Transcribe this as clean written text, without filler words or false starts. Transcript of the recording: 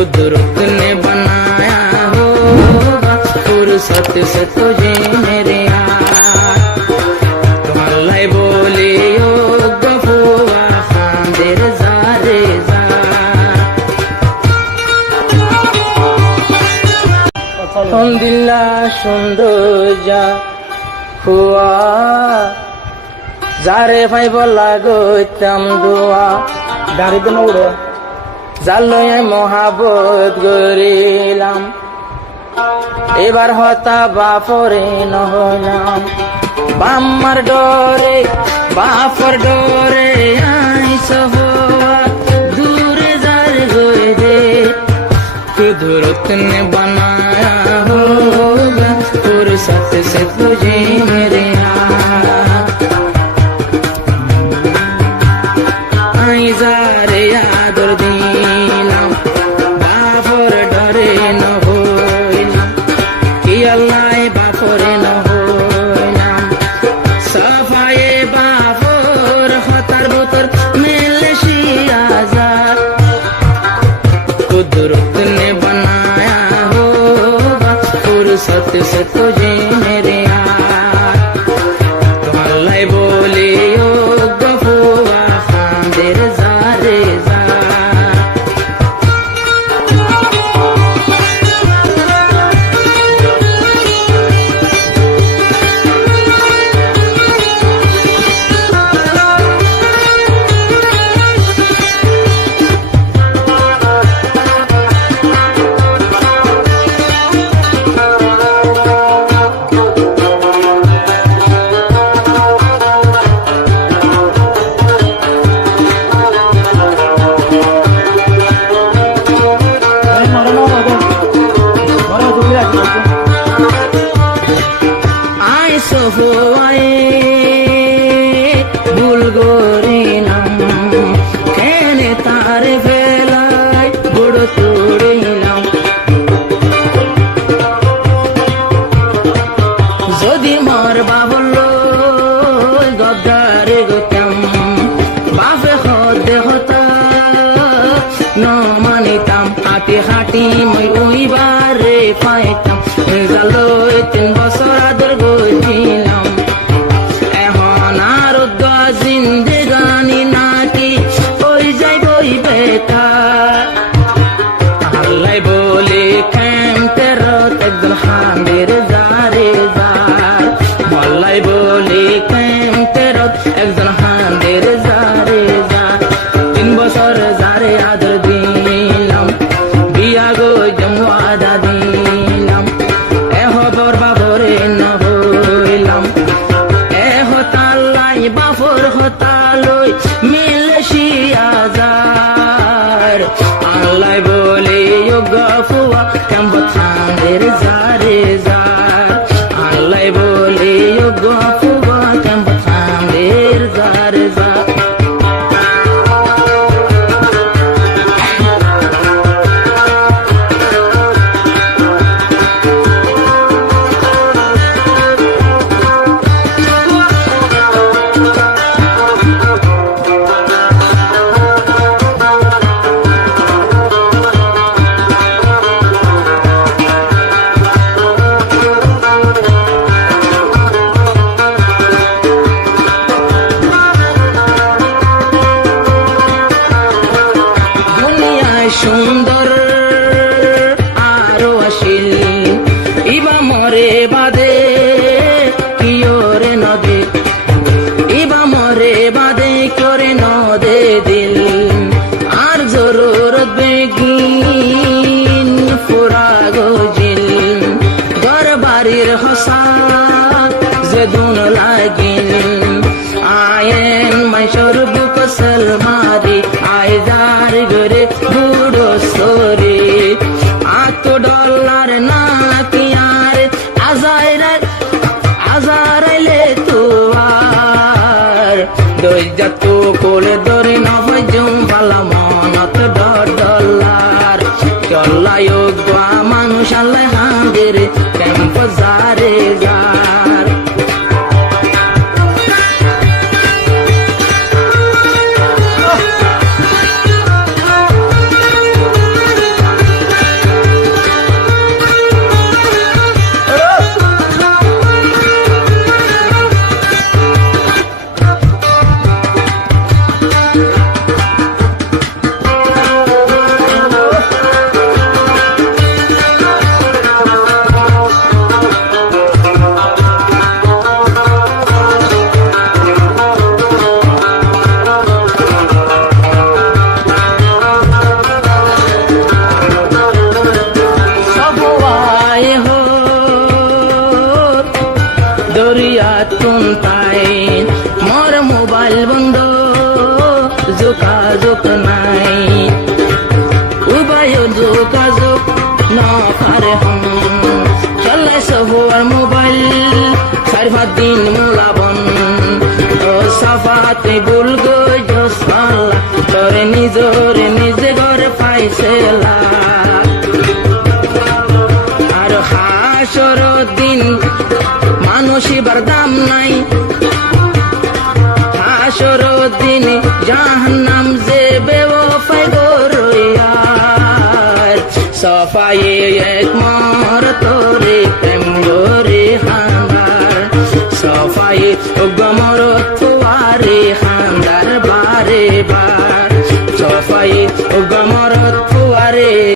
कुदरत ने बनाया होगा फुर्सत से तुझे मेरे यार तो अल्लाह बोले ओ गफुआ खांदेर जारे जा আলহামদুলিল্লাহ সুন্দর যা হুয়া যারে ভাইব লাগতাম দোয়া দাঁড়িয়ে তো উড়ে জালয় মহাবত গরিলাম এবার হতা বাপরে নহলাম বাম্মার ডরে বাপর ডরে আইস হওয়া দূরে যার গয়ে রে कुदरत ने बनाया होगा फुर्सत से तुझे मेरे आई जारे आदर दिलाम बापर डरे न होइलाम कि अल्लाह बापरे न होइलाम सफाए बापर हतार बोतर मेले शिया जा कुदरत ने बनाया होगा फुर्सत से तुझे मेरे यार तो अल्लाह बोले ओ गफुआ खांदेर जारे जा ভুল গরিলাম কেনে তারে ফেলাই বড় তুড়িলাম যদি মর বাবল গদ্দারে গতাম বাপে হতে হতা ন মানিতাম হাঁটি হাঁটি মই ওইবারে পাইতাম গেল 3 বছর আদর গইছিলাম এখন আর জিন্দেগানি নাকি ওই যাই বই বেটা আল্লাহ বলে ক্যাম্পের একদম হামের জারে যার আল্লাহ বলে ক্যাম্পের একজন হামের জারে যার 3 বছর জারে আদর দিলাম বিয়া গো জমওয়াদা দিলাম এহবর বাবরে ন হইলাম এহতাল্লাই বাফর হতালই মিলশিয়া যার আল্লাহ বলে ও গফুয়া কেমব থাঙ্গের জারে যার আল্লাহ বলে ও গফুয়া কেমব থাঙ্গের জারে যার সুন্দর আরো আসিল ইবা মরে বাদে কিয়রে নদে ইবা মরে বাদে কিয়রে নদে দিল আর জরুরত বেগিন ফুরা গজিল ঘর বাড়ির হসা যে দুন লাগিল আয়েন মাইশর বুক সলমারি আয় যার গরে বুড়ো সরে $8 না কি আর আজারাইলে তো আর দইজা তো কোলে ধরে নয় জম বালা মনত $1 চল্লায় গা মানুষ আল্লাহ হাঁদের ক্যাম্প জারে যার যোগাযোগ নপারে হন চলে সহুয়ার মোবাইল 4-5 দিন মোলাবন ও সাফাতে ভুল গজসালা তোরে নিজে ঘরে পাইছেলা আর হাসর দিন মানুষিবার দাম নাই হাসর দিন জাহান্নাম যে বেওফাই গরইয়ার সফাই এক মর তোরে প্রেম গরে হান্দার সফাই গমর তুয়ারে হান্দার বারে বার সফাই গমর তুয়ারে